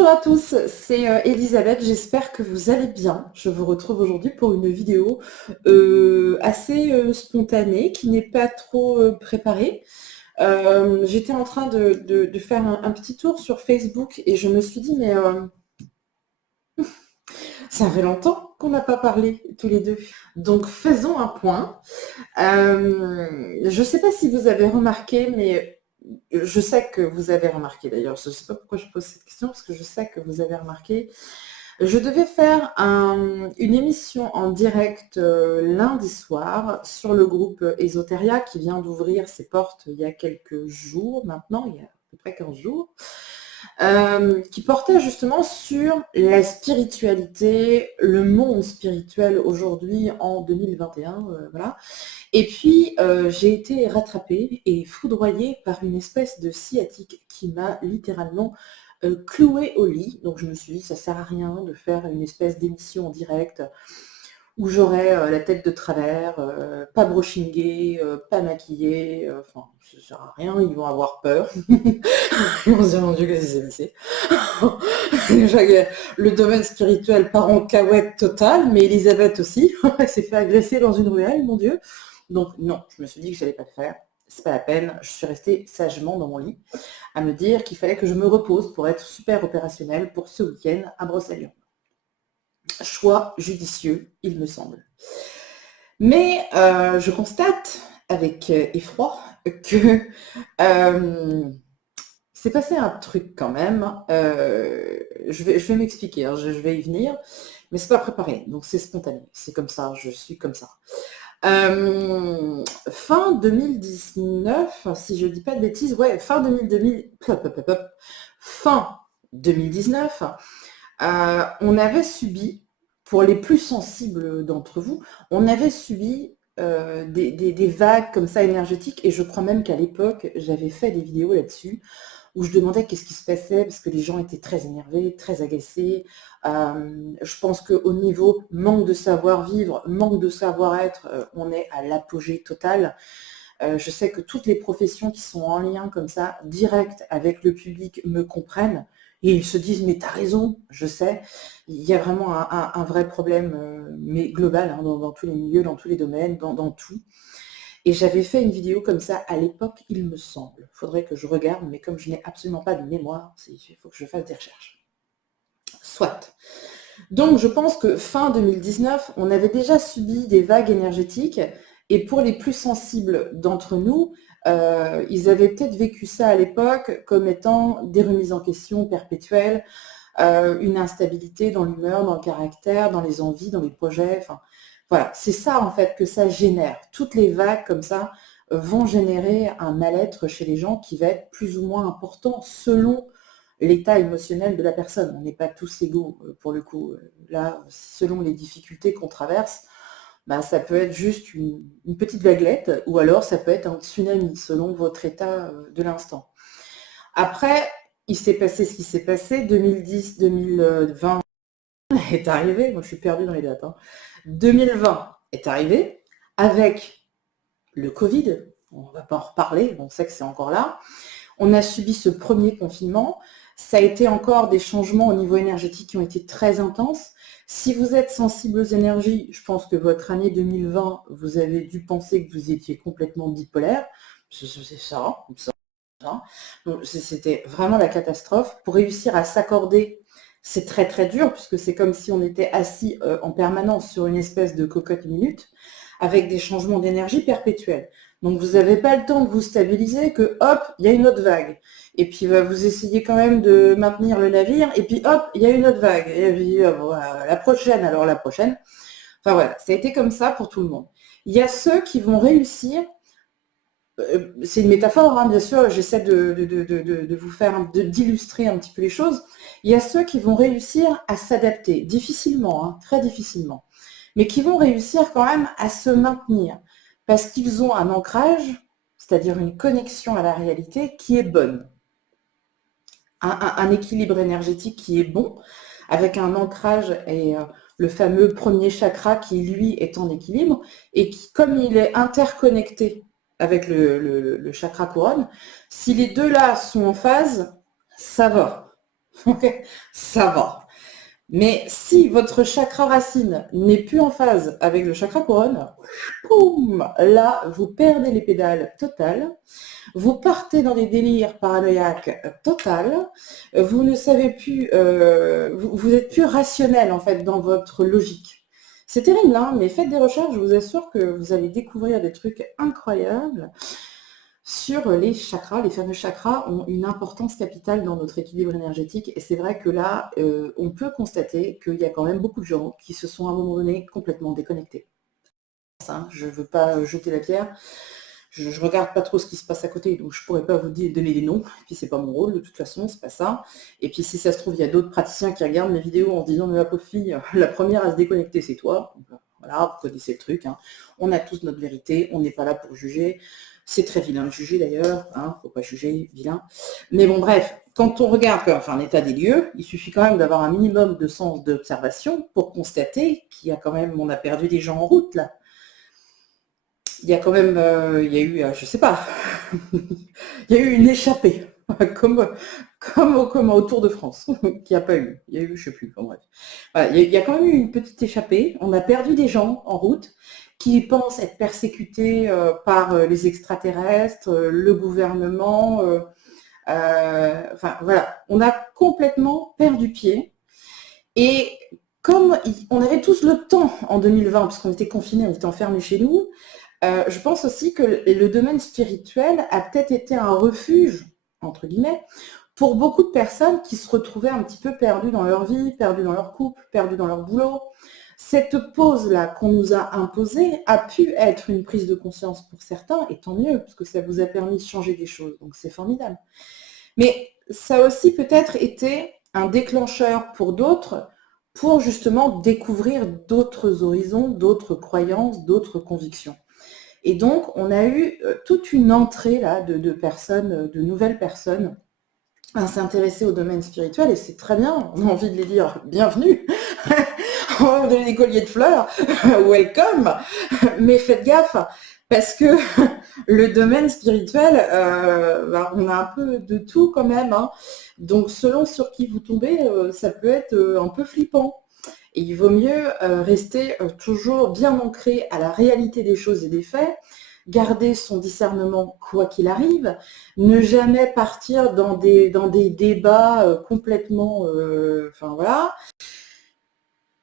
Bonjour à tous, c'est Elisabeth, j'espère que vous allez bien. Je vous retrouve aujourd'hui pour une vidéo assez spontanée, qui n'est pas trop préparée. J'étais en train de faire un petit tour sur Facebook et je me suis dit, mais ça fait longtemps qu'on n'a pas parlé tous les deux. Donc faisons un point. Je ne sais pas si vous avez remarqué, mais je sais que vous avez remarqué d'ailleurs. Je ne sais pas pourquoi je pose cette question, parce que je sais que vous avez remarqué. Je devais faire une émission en direct lundi soir sur le groupe Esoteria qui vient d'ouvrir ses portes il y a quelques jours maintenant, il y a à peu près 15 jours. Qui portait justement sur la spiritualité, le monde spirituel aujourd'hui en 2021, voilà. Et puis j'ai été rattrapée et foudroyée par une espèce de sciatique qui m'a littéralement clouée au lit. Donc je me suis dit, ça sert à rien de faire une espèce d'émission en direct où j'aurais la tête de travers, pas brushingée, pas maquillée, enfin, ça sert à rien, ils vont avoir peur. Ils vont se dire, mon Dieu, qu'est-ce qui s'est passé? Déjà, le domaine spirituel part en cahuète totale, mais Elisabeth aussi, elle s'est fait agresser dans une ruelle, mon Dieu. Donc non, je me suis dit que je n'allais pas le faire, c'est pas la peine, je suis restée sagement dans mon lit à me dire qu'il fallait que je me repose pour être super opérationnelle pour ce week-end à Brocéliande. Choix judicieux, il me semble. Mais je constate avec effroi que c'est passé un truc quand même. Je vais m'expliquer, hein, je vais y venir, mais c'est pas préparé, donc c'est spontané. C'est comme ça, je suis comme ça. Fin 2019, si je dis pas de bêtises, ouais, fin 2019, on avait subi, pour les plus sensibles d'entre vous, on avait subi des vagues comme ça énergétiques, et je crois même qu'à l'époque, j'avais fait des vidéos là-dessus, où je demandais qu'est-ce qui se passait, parce que les gens étaient très énervés, très agacés. Je pense qu'au niveau manque de savoir-vivre, manque de savoir-être, on est à l'apogée totale. Je sais que toutes les professions qui sont en lien comme ça, direct avec le public, me comprennent. Et ils se disent, mais t'as raison, je sais. Il y a vraiment un vrai problème, mais global, hein, dans tous les milieux, dans tous les domaines, dans tout. Et j'avais fait une vidéo comme ça à l'époque, il me semble. Il faudrait que je regarde, mais comme je n'ai absolument pas de mémoire, il faut que je fasse des recherches. Soit. Donc je pense que fin 2019, on avait déjà subi des vagues énergétiques, et pour les plus sensibles d'entre nous, ils avaient peut-être vécu ça à l'époque comme étant des remises en question perpétuelles, une instabilité dans l'humeur, dans le caractère, dans les envies, dans les projets, enfin voilà, c'est ça en fait que ça génère. Toutes les vagues comme ça vont générer un mal-être chez les gens qui va être plus ou moins important selon l'état émotionnel de la personne. On n'est pas tous égaux pour le coup. Là, selon les difficultés qu'on traverse, bah, ça peut être juste une petite vaguelette ou alors ça peut être un tsunami selon votre état de l'instant. Après, il s'est passé ce qui s'est passé, 2010, 2020 est arrivé, moi je suis perdue dans les dates, hein. 2020 est arrivé avec le Covid, on ne va pas en reparler, on sait que c'est encore là. On a subi ce premier confinement, ça a été encore des changements au niveau énergétique qui ont été très intenses. Si vous êtes sensible aux énergies, je pense que votre année 2020, vous avez dû penser que vous étiez complètement bipolaire, c'est ça. Donc c'était vraiment la catastrophe. Pour réussir à s'accorder, c'est très très dur, puisque c'est comme si on était assis en permanence sur une espèce de cocotte minute, avec des changements d'énergie perpétuels. Donc vous n'avez pas le temps de vous stabiliser, que hop, il y a une autre vague. Et puis vous essayez quand même de maintenir le navire, et puis hop, il y a une autre vague. Et puis voilà, la prochaine, alors la prochaine. Enfin voilà, ça a été comme ça pour tout le monde. Il y a ceux qui vont réussir, c'est une métaphore, hein, bien sûr, j'essaie de vous faire, d'illustrer un petit peu les choses. Il y a ceux qui vont réussir à s'adapter, difficilement, hein, très difficilement, mais qui vont réussir quand même à se maintenir, parce qu'ils ont un ancrage, c'est-à-dire une connexion à la réalité qui est bonne. Un équilibre énergétique qui est bon, avec un ancrage et le fameux premier chakra qui, lui, est en équilibre, et qui, comme il est interconnecté avec le chakra couronne, si les deux là sont en phase, ça va. Ça va. Mais si votre chakra racine n'est plus en phase avec le chakra couronne, boum, là, vous perdez les pédales totales, vous partez dans des délires paranoïaques total, vous ne savez plus, vous êtes plus rationnel en fait dans votre logique. C'est terrible, hein, mais faites des recherches, je vous assure que vous allez découvrir des trucs incroyables sur les chakras. Les fameux chakras ont une importance capitale dans notre équilibre énergétique et c'est vrai que là, on peut constater qu'il y a quand même beaucoup de gens qui se sont à un moment donné complètement déconnectés. Je ne veux pas jeter la pierre, je regarde pas trop ce qui se passe à côté, donc je pourrais pas vous donner des noms, et puis c'est pas mon rôle de toute façon, c'est pas ça. Et puis si ça se trouve, il y a d'autres praticiens qui regardent mes vidéos en se disant mais ma pauvre fille, la première à se déconnecter c'est toi. Voilà, vous connaissez le truc, hein. On a tous notre vérité, on n'est pas là pour juger. C'est très vilain de juger d'ailleurs, hein, faut pas juger, vilain. Mais bon bref, quand on regarde enfin, un état des lieux, il suffit quand même d'avoir un minimum de sens d'observation pour constater qu'il y a quand même, on a perdu des gens en route là. Il y a quand même, il y a eu, je sais pas, il y a eu une échappée, comme au Tour de France, qu'il n'y a pas eu. Il y a eu, je sais plus, enfin bref. Voilà, il y a quand même eu une petite échappée. On a perdu des gens en route qui pensent être persécutés par les extraterrestres, le gouvernement. Enfin voilà, on a complètement perdu pied. Et comme on avait tous le temps en 2020, parce qu'on était confinés, on était enfermés chez nous, je pense aussi que le domaine spirituel a peut-être été un refuge, entre guillemets, pour beaucoup de personnes qui se retrouvaient un petit peu perdues dans leur vie, perdues dans leur couple, perdues dans leur boulot. Cette pause-là qu'on nous a imposée a pu être une prise de conscience pour certains, et tant mieux, parce que ça vous a permis de changer des choses, donc c'est formidable. Mais ça a aussi peut-être été un déclencheur pour d'autres, pour justement découvrir d'autres horizons, d'autres croyances, d'autres convictions. Et donc, on a eu toute une entrée là de personnes, de nouvelles personnes à s'intéresser au domaine spirituel et c'est très bien, on a envie de les dire bienvenue, on va vous donner des colliers de fleurs, welcome, mais faites gaffe parce que le domaine spirituel, on a un peu de tout quand même, hein. Donc selon sur qui vous tombez, ça peut être un peu flippant. Et il vaut mieux rester toujours bien ancré à la réalité des choses et des faits, garder son discernement quoi qu'il arrive, ne jamais partir dans des débats complètement... Enfin voilà.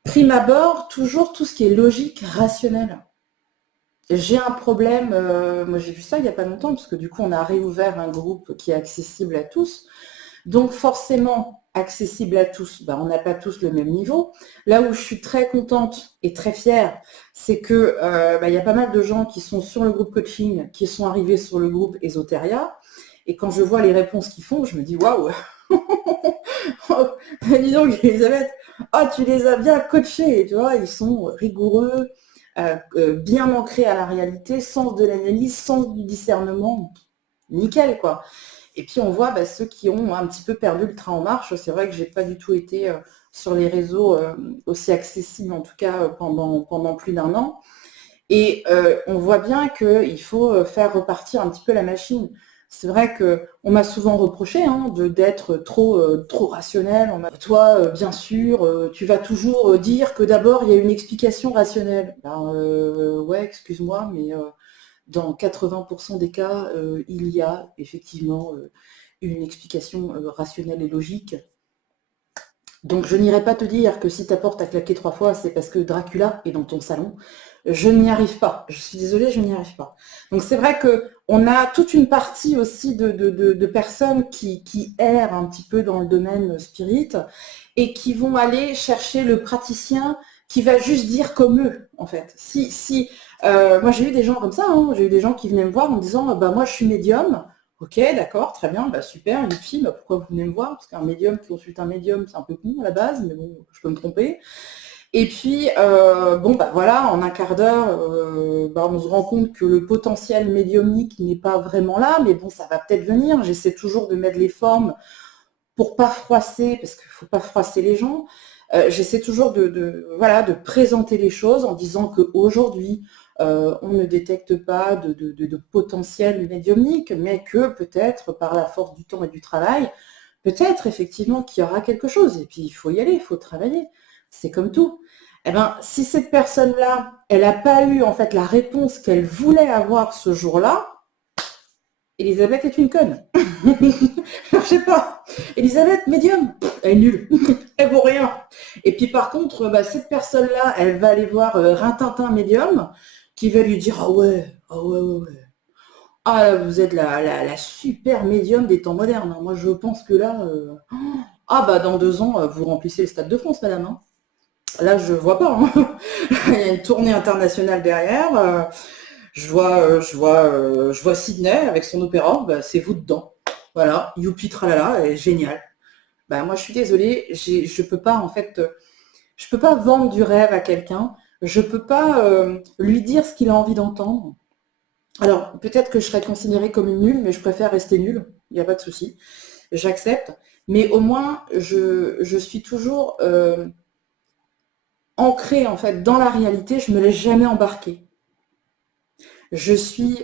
Prime abord, toujours tout ce qui est logique, rationnel. J'ai un problème, moi j'ai vu ça il n'y a pas longtemps, parce que du coup on a réouvert un groupe qui est accessible à tous. Donc forcément, accessible à tous, on n'a pas tous le même niveau. Là où je suis très contente et très fière, c'est que il y a pas mal de gens qui sont sur le groupe coaching, qui sont arrivés sur le groupe Esoteria. Et quand je vois les réponses qu'ils font, je me dis waouh. Dis donc Elisabeth, tu les as bien coachés, tu vois, ils sont rigoureux, bien ancrés à la réalité, sens de l'analyse, sens du discernement, nickel quoi. Et puis on voit ceux qui ont un petit peu perdu le train en marche. C'est vrai que j'ai pas du tout été sur les réseaux aussi accessibles, en tout cas pendant plus d'un an. Et on voit bien qu'il faut faire repartir un petit peu la machine. C'est vrai qu'on m'a souvent reproché d'être trop rationnel. Toi, bien sûr, tu vas toujours dire que d'abord il y a une explication rationnelle. Ouais, excuse-moi, mais dans 80% des cas, il y a effectivement une explication rationnelle et logique. Donc je n'irai pas te dire que si ta porte a claqué 3 fois, c'est parce que Dracula est dans ton salon. Je n'y arrive pas. Je suis désolée, je n'y arrive pas. Donc c'est vrai qu'on a toute une partie aussi de personnes qui errent un petit peu dans le domaine spirit et qui vont aller chercher le praticien qui va juste dire comme eux, en fait. Moi j'ai eu des gens comme ça, j'ai eu des gens qui venaient me voir en me disant moi je suis médium. Ok, d'accord, très bien, super, une fille, pourquoi vous venez me voir? Parce qu'un médium qui consulte un médium, c'est un peu con à la base, mais bon, je peux me tromper. Et puis, voilà, en un quart d'heure, on se rend compte que le potentiel médiumnique n'est pas vraiment là, mais bon, ça va peut-être venir. J'essaie toujours de mettre les formes pour pas froisser, parce qu'il faut pas froisser les gens. J'essaie toujours de présenter les choses en disant qu'aujourd'hui, on ne détecte pas de potentiel médiumnique, mais que peut-être par la force du temps et du travail, peut-être effectivement qu'il y aura quelque chose. Et puis, il faut y aller, il faut travailler. C'est comme tout. Eh ben, si cette personne-là, elle n'a pas eu en fait la réponse qu'elle voulait avoir ce jour-là, Elisabeth est une conne. Je sais pas. Elisabeth, médium, elle est nulle. Elle vaut rien. Et puis par contre, cette personne-là, elle va aller voir Rintintin médium, qui va lui dire ah ouais, ouais, ouais. Ah, vous êtes la super médium des temps modernes, hein. Moi, je pense que là, dans 2 ans, vous remplissez le Stade de France, madame, hein. Là, je vois pas, hein. Il y a une tournée internationale derrière. Je vois Sydney avec son opéra, c'est vous dedans. Voilà, youpi tralala, et génial. Moi, je suis désolée, je peux pas, en fait, je peux pas vendre du rêve à quelqu'un. Je peux pas lui dire ce qu'il a envie d'entendre. Alors, peut-être que je serais considérée comme une nulle, mais je préfère rester nulle. Il n'y a pas de souci. J'accepte. Mais au moins, je suis toujours ancrée, en fait, dans la réalité. Je me laisse jamais embarquer. Je suis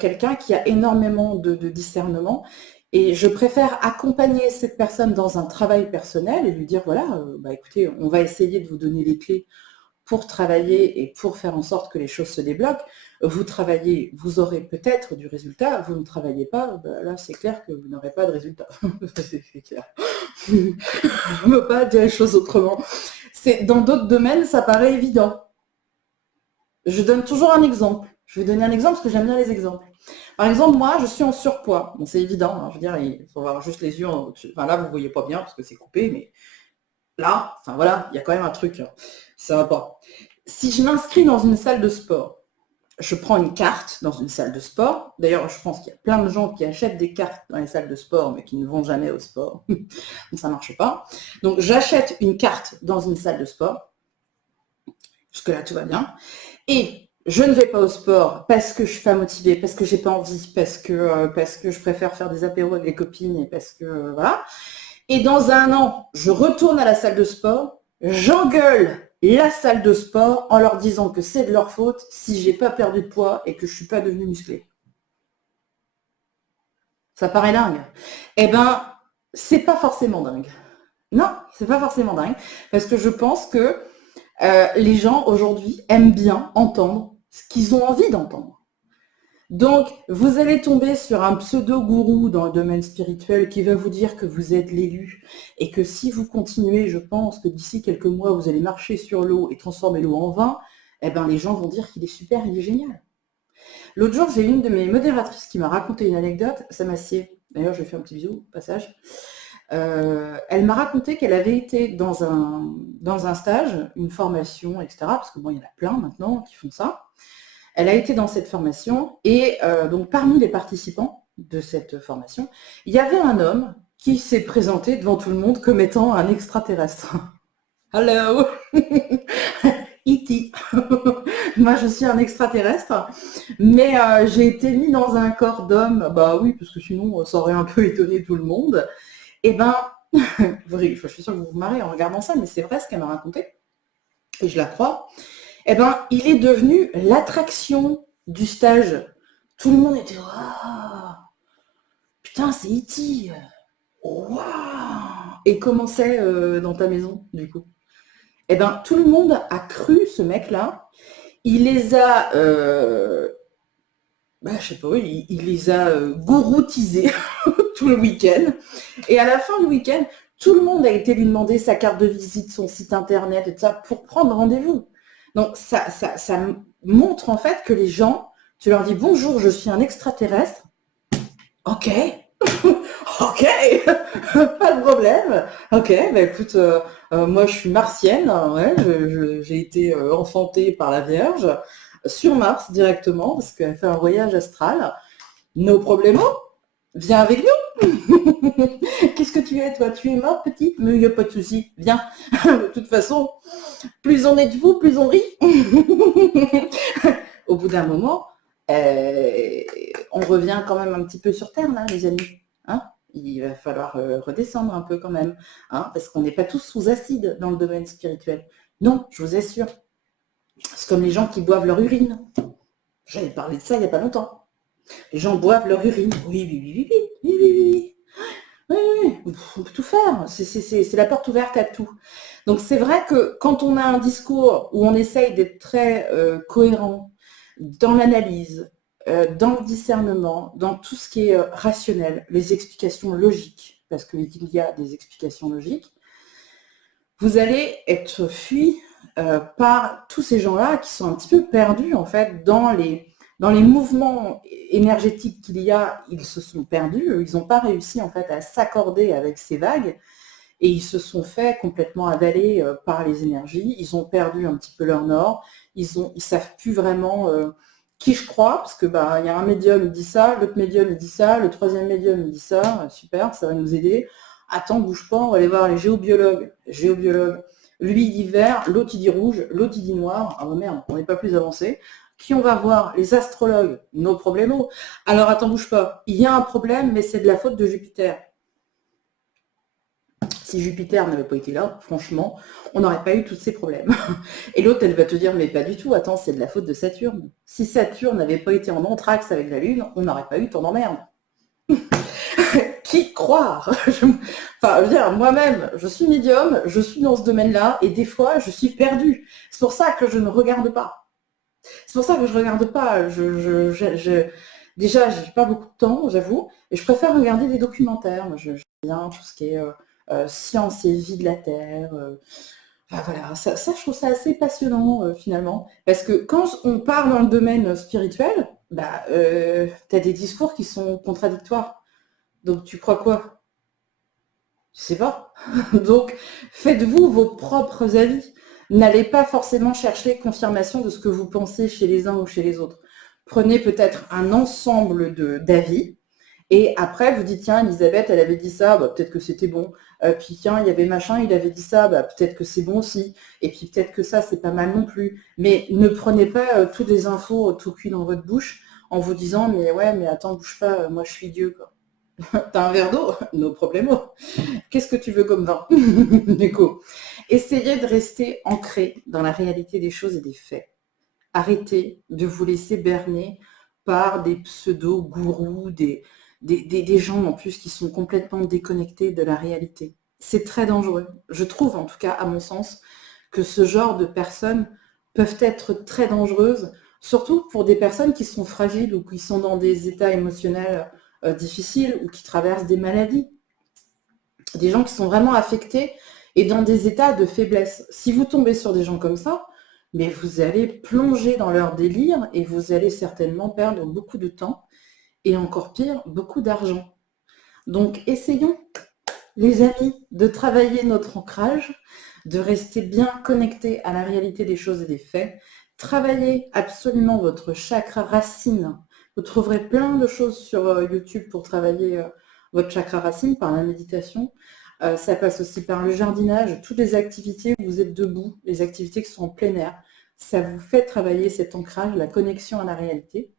quelqu'un qui a énormément de discernement et je préfère accompagner cette personne dans un travail personnel et lui dire, voilà, écoutez, on va essayer de vous donner les clés pour travailler et pour faire en sorte que les choses se débloquent. Vous travaillez, vous aurez peut-être du résultat. Vous ne travaillez pas, là c'est clair que vous n'aurez pas de résultat. C'est clair. Je ne veux pas dire les choses autrement. Dans d'autres domaines, ça paraît évident. Je donne toujours un exemple. Je vais donner un exemple parce que j'aime bien les exemples. Par exemple, moi, je suis en surpoids. Bon, c'est évident, hein, je veux dire, il faut avoir juste les yeux au-dessus. Enfin, là, vous ne voyez pas bien parce que c'est coupé, mais là, enfin voilà, il y a quand même un truc. Ça va pas. Si je m'inscris dans une salle de sport, je prends une carte dans une salle de sport. D'ailleurs, je pense qu'il y a plein de gens qui achètent des cartes dans les salles de sport, mais qui ne vont jamais au sport. Donc, ça ne marche pas. Donc, j'achète une carte dans une salle de sport. Jusque-là, tout va bien. Et je ne vais pas au sport parce que je suis pas motivée, parce que j'ai pas envie, parce que je préfère faire des apéros avec les copines et parce que voilà. Et dans 1 an, je retourne à la salle de sport, j'engueule la salle de sport en leur disant que c'est de leur faute si j'ai pas perdu de poids et que je suis pas devenue musclée. Ça paraît dingue. Eh ben, c'est pas forcément dingue. Non, c'est pas forcément dingue parce que je pense que les gens aujourd'hui aiment bien entendre ce qu'ils ont envie d'entendre. Donc, vous allez tomber sur un pseudo-gourou dans le domaine spirituel qui va vous dire que vous êtes l'élu et que si vous continuez, je pense que d'ici quelques mois, vous allez marcher sur l'eau et transformer l'eau en vin. Eh ben, les gens vont dire qu'il est super, il est génial. L'autre jour, j'ai une de mes modératrices qui m'a raconté une anecdote, ça m'a scié. D'ailleurs, je lui fais un petit bisou au passage. Elle m'a raconté qu'elle avait été dans un stage, une formation, etc. Parce que bon, il y en a plein maintenant qui font ça. Elle a été dans cette formation et donc parmi les participants de cette formation, il y avait un homme qui s'est présenté devant tout le monde comme étant un extraterrestre. Hello E.T. Moi, je suis un extraterrestre, mais j'ai été mis dans un corps d'homme. Bah oui, parce que sinon, ça aurait un peu étonné tout le monde. Eh ben, je suis sûre que vous vous marrez en regardant ça, mais c'est vrai ce qu'elle m'a raconté, et je la crois. Eh ben, il est devenu l'attraction du stage. Tout le monde était waouh, putain, c'est E.T. Waouh. Et comment c'est dans ta maison, du coup? Eh ben, tout le monde a cru ce mec-là. Il les a, je sais pas, il les a gouroutisés tout le week-end. Et à la fin du week-end, tout le monde a été lui demander sa carte de visite, son site internet et tout ça pour prendre rendez-vous. Donc ça montre en fait que les gens, tu leur dis bonjour, je suis un extraterrestre. Ok, ok, pas de problème. Ok, écoute, moi je suis martienne, ouais, j'ai été enfantée par la Vierge sur Mars directement parce qu'elle fait un voyage astral. No problemo, viens avec nous. Qu'est-ce que tu es, toi? Tu es mort, petite? Mais il n'y a pas de souci, viens. De toute façon, plus on est de vous, plus on rit. Au bout d'un moment, on revient quand même un petit peu sur Terre, là, les amis. Hein, il va falloir redescendre un peu quand même, hein, parce qu'on n'est pas tous sous acide dans le domaine spirituel. Non, je vous assure. C'est comme les gens qui boivent leur urine. J'avais parlé de ça il n'y a pas longtemps. Les gens boivent leur urine. Oui, oui, oui, oui, oui, oui, oui, oui. Oui, oui. on peut tout faire. C'est la porte ouverte à tout. Donc c'est vrai que quand on a un discours où on essaye d'être très cohérent dans l'analyse, dans le discernement, dans tout ce qui est rationnel, les explications logiques, parce qu'il y a des explications logiques, vous allez être fui par tous ces gens-là qui sont un petit peu perdus en fait dans les mouvements énergétiques qu'il y a. Ils se sont perdus, ils n'ont pas réussi en fait à s'accorder avec ces vagues et ils se sont fait complètement avaler par les énergies. Ils ont perdu un petit peu leur nord. Ils savent plus vraiment qui je crois, parce que bah il y a un médium il dit ça, l'autre médium il dit ça, le troisième médium il dit ça. Super, ça va nous aider. Attends, bouge pas, on va aller voir les géobiologues. Lui il dit vert, l'autre il dit rouge, l'autre il dit noir. Ah bah merde, on n'est pas plus avancé. Qui on va voir? Les astrologues, nos problèmes. Alors attends, bouge pas. Il y a un problème, mais c'est de la faute de Jupiter. Si Jupiter n'avait pas été là, franchement, on n'aurait pas eu tous ces problèmes. Et l'autre, elle va te dire, mais pas du tout, attends, c'est de la faute de Saturne. Si Saturne n'avait pas été en anthrax avec la Lune, on n'aurait pas eu tant d'emmerdes. Qui croire? Enfin, je veux dire, moi-même, je suis médium, je suis dans ce domaine-là, et des fois, je suis perdue. C'est pour ça que je ne regarde pas. C'est pour ça que je ne regarde pas. Déjà, j'ai pas beaucoup de temps, j'avoue, et je préfère regarder des documentaires. Moi, j'aime bien tout ce qui est science et vie de la Terre. Enfin, voilà, ça, je trouve ça assez passionnant finalement, parce que quand on part dans le domaine spirituel, bah, tu as des discours qui sont contradictoires. Donc tu crois quoi? Je sais pas. Donc faites-vous vos propres avis. N'allez pas forcément chercher confirmation de ce que vous pensez chez les uns ou chez les autres. Prenez peut-être un ensemble d'avis. Et après, vous dites, tiens, Elisabeth, elle avait dit ça, bah, peut-être que c'était bon. Puis tiens, il y avait machin, il avait dit ça, bah, peut-être que c'est bon aussi. Et puis peut-être que ça, c'est pas mal non plus. Mais ne prenez pas toutes les infos tout cuit dans votre bouche en vous disant, mais ouais, mais attends, bouge pas, moi je suis Dieu, quoi. T'as un verre d'eau? No problemo. Qu'est-ce que tu veux comme vin? Nico. Essayez de rester ancré dans la réalité des choses et des faits. Arrêtez de vous laisser berner par des pseudo-gourous, des gens en plus qui sont complètement déconnectés de la réalité. C'est très dangereux. Je trouve, en tout cas, à mon sens, que ce genre de personnes peuvent être très dangereuses, surtout pour des personnes qui sont fragiles ou qui sont dans des états émotionnels difficiles ou qui traversent des maladies. Des gens qui sont vraiment affectés et dans des états de faiblesse. Si vous tombez sur des gens comme ça, mais vous allez plonger dans leur délire et vous allez certainement perdre beaucoup de temps et encore pire, beaucoup d'argent. Donc essayons, les amis, de travailler notre ancrage, de rester bien connectés à la réalité des choses et des faits. Travaillez absolument votre chakra racine. Vous trouverez plein de choses sur YouTube pour travailler votre chakra racine par la méditation. Ça passe aussi par le jardinage, toutes les activités où vous êtes debout, les activités qui sont en plein air. Ça vous fait travailler cet ancrage, la connexion à la réalité.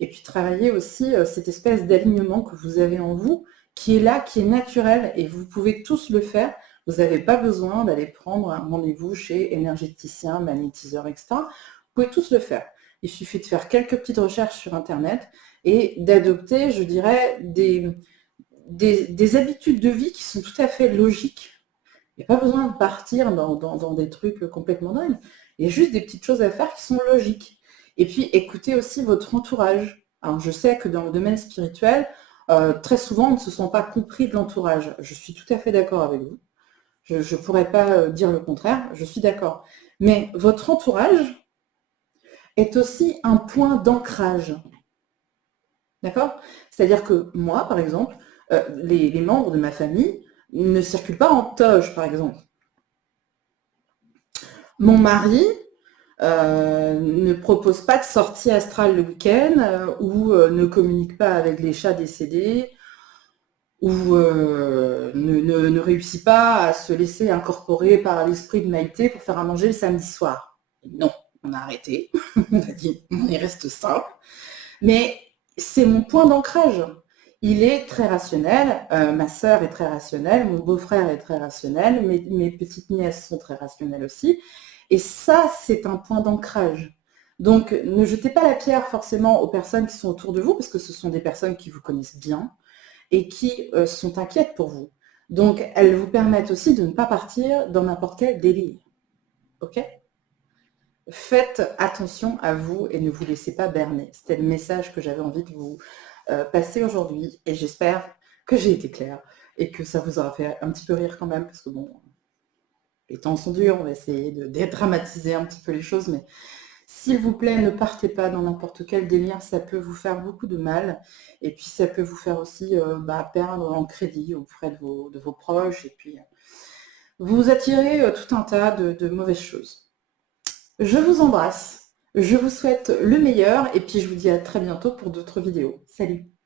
Et puis travailler aussi cette espèce d'alignement que vous avez en vous, qui est là, qui est naturel, et vous pouvez tous le faire. Vous n'avez pas besoin d'aller prendre un rendez-vous chez énergéticien, magnétiseur, etc. Vous pouvez tous le faire. Il suffit de faire quelques petites recherches sur Internet et d'adopter, je dirais, des habitudes de vie qui sont tout à fait logiques. Il n'y a pas besoin de partir dans des trucs complètement dingues. Il y a juste des petites choses à faire qui sont logiques. Et puis, écoutez aussi votre entourage. Alors, je sais que dans le domaine spirituel, très souvent, on ne se sent pas compris de l'entourage. Je suis tout à fait d'accord avec vous. Je ne pourrais pas dire le contraire. Je suis d'accord. Mais votre entourage est aussi un point d'ancrage. D'accord? C'est-à-dire que moi, par exemple, les membres de ma famille ne circulent pas en toge, par exemple. Mon mari ne propose pas de sortie astrale le week-end ou ne communique pas avec les chats décédés ou ne réussit pas à se laisser incorporer par l'esprit de Maïté pour faire à manger le samedi soir. Non, on a arrêté. On a dit, on y reste simple. Mais c'est mon point d'ancrage. Il est très rationnel, ma sœur est très rationnelle, mon beau-frère est très rationnel, mes petites nièces sont très rationnelles aussi. Et ça, c'est un point d'ancrage. Donc, ne jetez pas la pierre forcément aux personnes qui sont autour de vous, parce que ce sont des personnes qui vous connaissent bien et qui sont inquiètes pour vous. Donc, elles vous permettent aussi de ne pas partir dans n'importe quel délire. Ok? Faites attention à vous et ne vous laissez pas berner. C'était le message que j'avais envie de vous passer aujourd'hui et j'espère que j'ai été claire et que ça vous aura fait un petit peu rire quand même parce que bon, les temps sont durs, on va essayer de dédramatiser un petit peu les choses, mais s'il vous plaît, ne partez pas dans n'importe quel délire, ça peut vous faire beaucoup de mal et puis ça peut vous faire aussi perdre en crédit auprès de vos proches et puis vous attirez tout un tas de mauvaises choses. Je vous embrasse, je vous souhaite le meilleur et puis je vous dis à très bientôt pour d'autres vidéos. Salut!